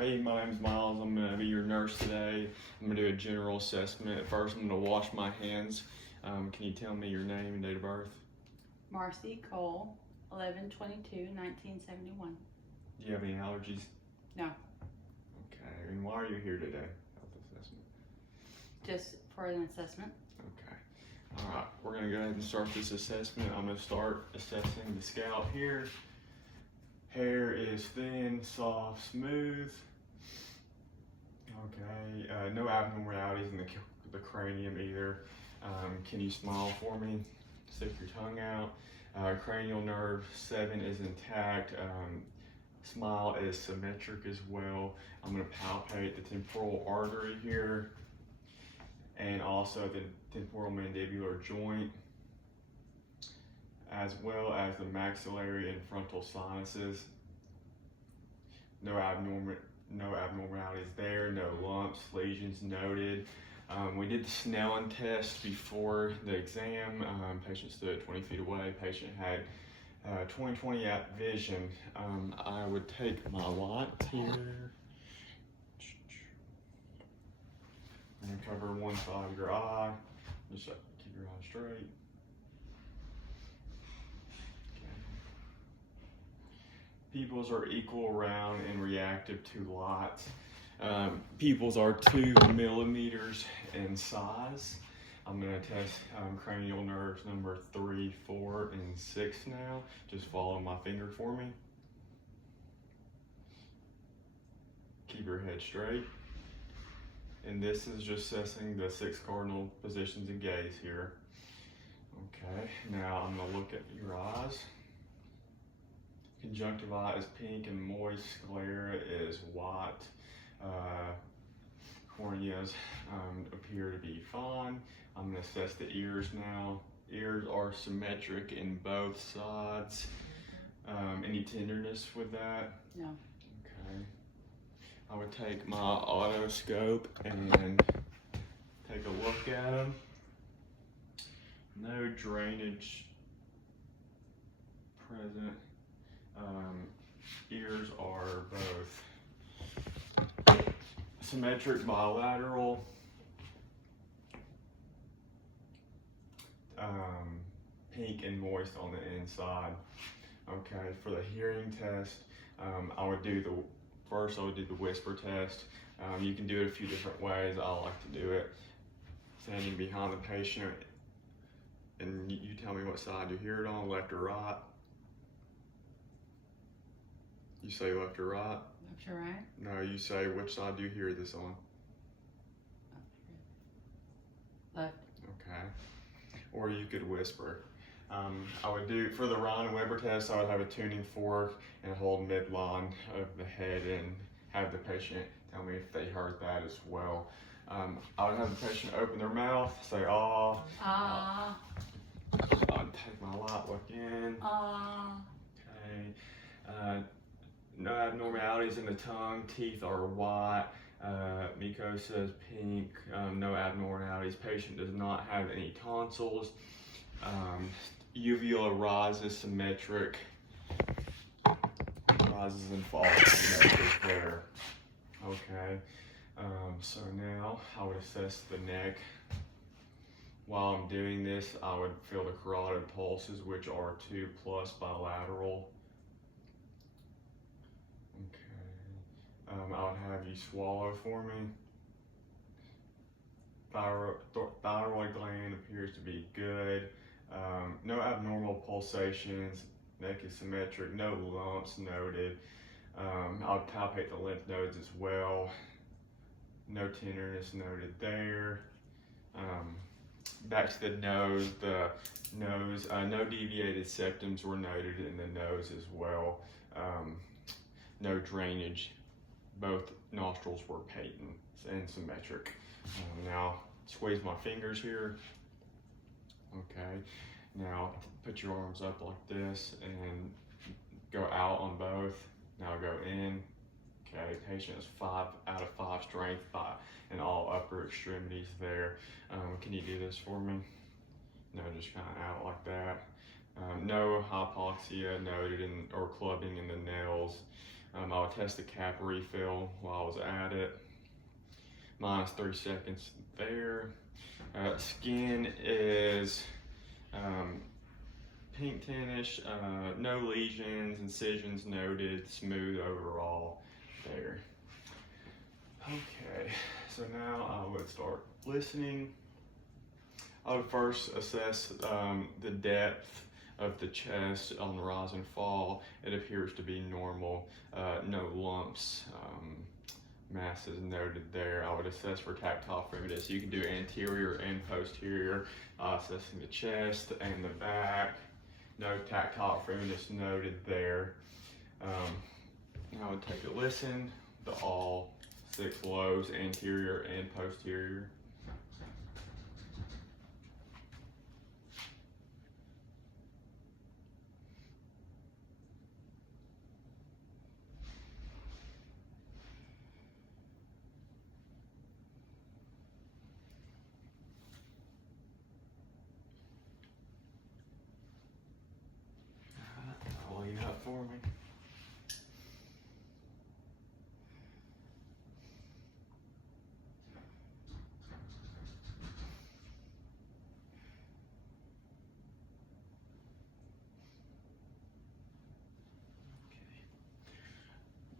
Hey, my name's Miles. I'm going to be your nurse today. I'm going to do a general assessment. First, I'm going to wash my hands. Can you tell me your name and date of birth? Marcy Cole, 11/22/1971. Do you have any allergies? No. Okay, and why are you here today? Health assessment. Just for an assessment. Okay. All right, we're going to go ahead and start this assessment. I'm going to start assessing the scalp here. Hair is thin, soft, smooth. Okay, no abnormalities in the cranium either. Can you smile for me? Stick your tongue out. Cranial nerve 7 is intact. Smile is symmetric as well. I'm going to palpate the temporal artery here and also the temporal mandibular joint, as well as the maxillary and frontal sinuses. No abnormalities there, no lumps, lesions noted. We did the Snellen test before the exam. Patient stood at 20 feet away. Patient had 20/20 vision. I would take my light here and cover one side of your eye. Just keep your eye straight. Pupils are equal, round, and reactive to light. Pupils are 2 millimeters in size. I'm going to test cranial nerves number 3, 4, and 6 now. Just follow my finger for me. Keep your head straight. And this is just assessing the 6 cardinal positions of gaze here. Okay, now I'm going to look at your eyes. Conjunctiva is pink and moist, sclera is white. Corneas appear to be fine. I'm going to assess the ears now. Ears are symmetric in both sides. Any tenderness with that? No. Okay. I would take my otoscope and take a look at them. No drainage present. Ears are both symmetric bilateral, pink and moist on the inside. Okay, for the hearing test, I would do the whisper test. You can do it a few different ways. I like to do it standing behind the patient, and you tell me what side you hear it on, left or right. You say left or right? Left or right? No, you say which side do you hear this on? Left. Okay. Or you could whisper. I would do, for the Ryan and Weber test, I would have a tuning fork and hold midline of the head and have the patient tell me if they heard that as well. I would have the patient open their mouth, say ah. Ah. I'd take my light, look in. Ah. Okay. No abnormalities in the tongue, teeth are white, mucosa is pink, no abnormalities. Patient does not have any tonsils. Uvula rises symmetric, rises and falls symmetric there. Okay, so now I would assess the neck. While I'm doing this, I would feel the carotid pulses, which are 2+ bilateral. I would have you swallow for me. Thyroid gland appears to be good. No abnormal pulsations. Neck is symmetric. No lumps noted. I'll palpate the lymph nodes as well. No tenderness noted there. Back to the nose. No deviated septums were noted in the nose as well. No drainage. Both nostrils were patent and symmetric. Now squeeze my fingers here. Okay, now put your arms up like this and go out on both. Now go in. Okay, patient is 5 out of 5 strength in all upper extremities there. Can you do this for me? No, just kind of out like that. No hypoxia noted or clubbing in the nails. I would test the cap refill while I was at it. Minus 3 seconds there. Skin is pink tannish, no lesions, incisions noted, smooth overall there. Okay, so now I would start listening. I would first assess the depth of the chest on the rise and fall. It appears to be normal, no lumps, masses noted there. I would assess for tactile firmness. You can do anterior and posterior, assessing the chest and the back. No tactile firmness noted there. I would take a listen to all 6 lows, anterior and posterior. Lean up for me.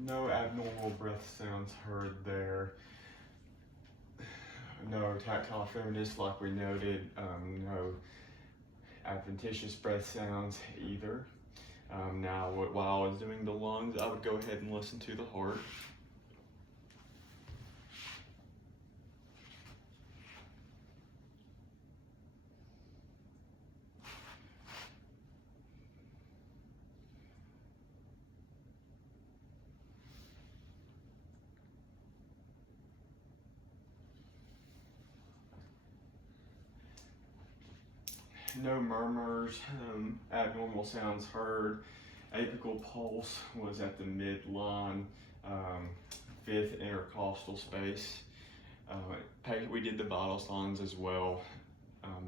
No abnormal breath sounds heard there. No tactile firmness like we noted. No adventitious breath sounds either. Now, while I was doing the lungs, I would go ahead and listen to the heart. No murmurs, abnormal sounds heard. Apical pulse was at the midline, 5th intercostal space. We did the vital signs as well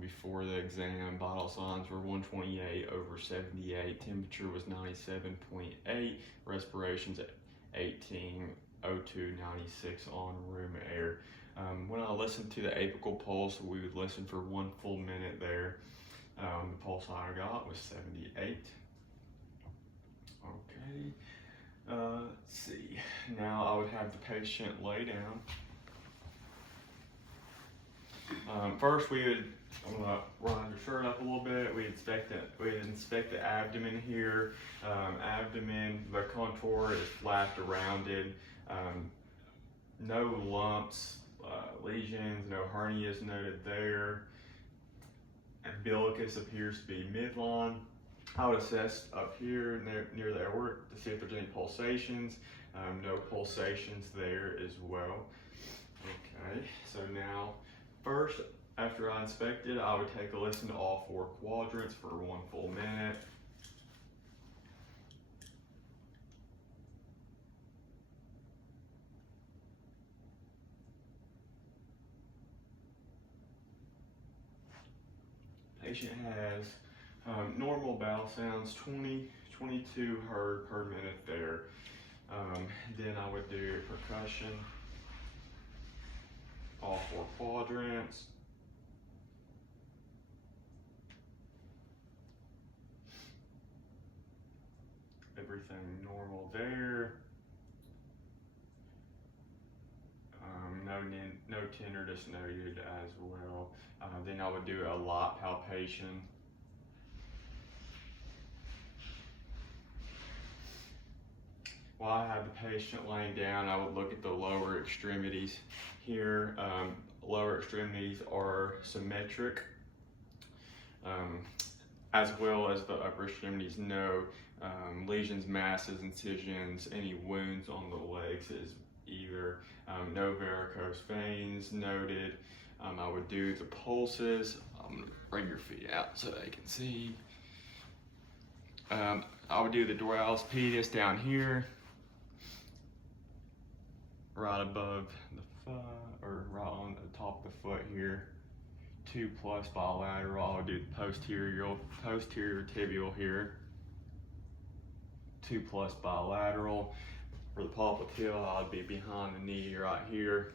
before the exam. Vital signs were 128/78. Temperature was 97.8. Respirations at 1802/96 on room air. When I listened to the apical pulse, we would listen for 1 full minute there. The pulse I got was 78. Okay, let's see. Now I would have the patient lay down. First, I'm gonna rise your shirt up a little bit. We'd inspect the abdomen here. Abdomen, the contour is flat to rounded. No lumps, lesions, no hernias noted there. Umbilicus appears to be midline. I would assess up here near the aorta to see if there's any pulsations. No pulsations there as well. Okay, so now first, after I inspected, I would take a listen to all 4 quadrants for 1 full minute. Patient has normal bowel sounds, 22 heard per minute there. Then I would do percussion, all 4 quadrants. Everything normal there. No tenderness noted as well. Then I would do a lot palpation. While I have the patient laying down, I would look at the lower extremities here. Lower extremities are symmetric, as well as the upper extremities. No lesions, masses, incisions, any wounds on the legs is either. No varicose veins noted. I would do the pulses. I'm gonna bring your feet out so they can see. I would do the duralis pedis down here, right above the foot, or right on the top of the foot here. 2+ bilateral. I would do the posterior tibial here. 2+ bilateral. For the popliteal, I'd be behind the knee right here.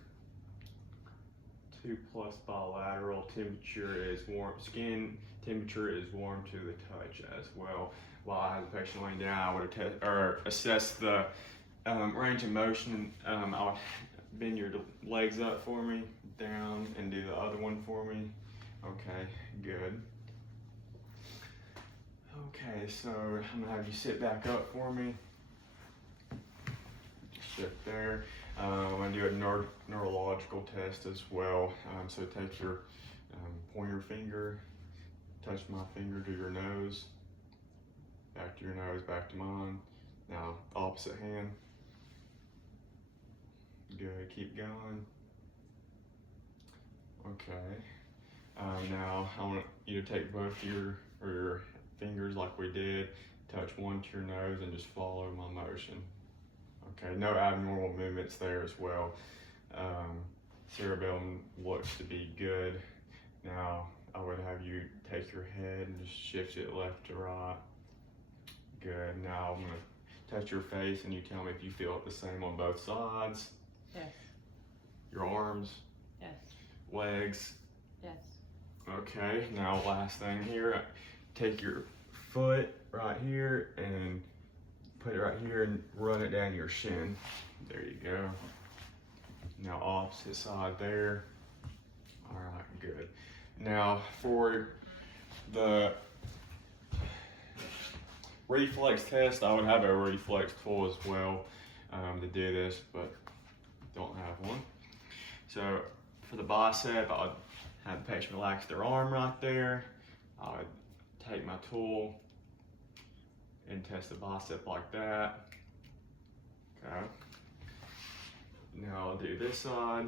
2+ bilateral. Temperature is warm. Skin temperature is warm to the touch as well. While I had the patient laying down, I would assess the range of motion. I would bend your legs up for me, down, and do the other one for me. Okay, good. Okay, so I'm gonna have you sit back up for me. Sit there. I'm gonna do a neurological test as well. So take your pointer finger, touch my finger to your nose, back to your nose, back to mine. Now, opposite hand. Good, keep going. Okay. Now, I want you to take both your fingers like we did, touch one to your nose, and just follow my motion. Okay, no abnormal movements there as well. Cerebellum looks to be good. Now, I would have you take your head and just shift it left to right. Good. Now I'm gonna touch your face and you tell me if you feel it the same on both sides. Yes. Your arms, Yes. legs. Yes. Okay, now last thing here, take your foot right here and put it right here and run it down your shin. There you go. Now opposite side there. All right, good. Now for the reflex test, I would have a reflex tool as well to do this, but don't have one. So for the bicep, I would have the patient relax their arm right there. I would take my tool and test the bicep like that. Okay. Now I'll do this side.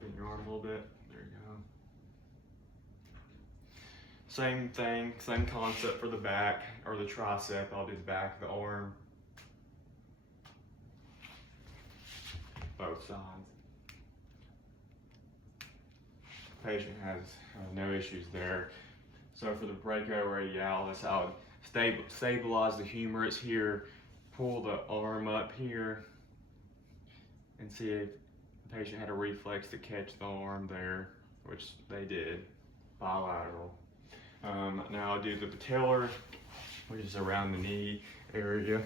Bend your arm a little bit. There you go. Same thing, same concept for the back or the tricep. I'll do the back of the arm. Both sides. Patient has no issues there. So for the brachioradialis, I would stabilize the humerus here, pull the arm up here, and see if the patient had a reflex to catch the arm there, which they did, bilateral. Now I'll do the patellar, which is around the knee area.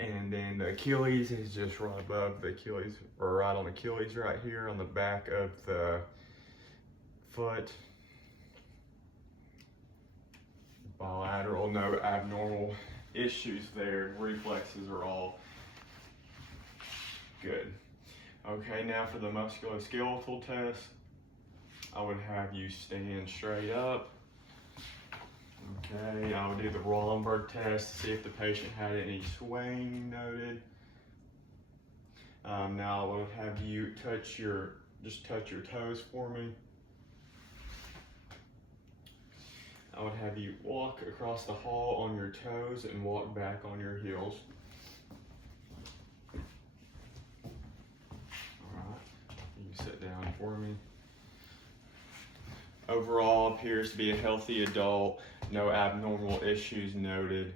And then the Achilles is just right above the Achilles, or right on the Achilles right here on the back of the foot. Bilateral, no abnormal issues there. Reflexes are all good. Okay, now for the musculoskeletal test, I would have you stand straight up. Okay, I would do the Rollenberg test to see if the patient had any swaying noted. Now I would have you just touch your toes for me. I would have you walk across the hall on your toes and walk back on your heels. Alright, you can sit down for me. Overall appears to be a healthy adult, no abnormal issues noted.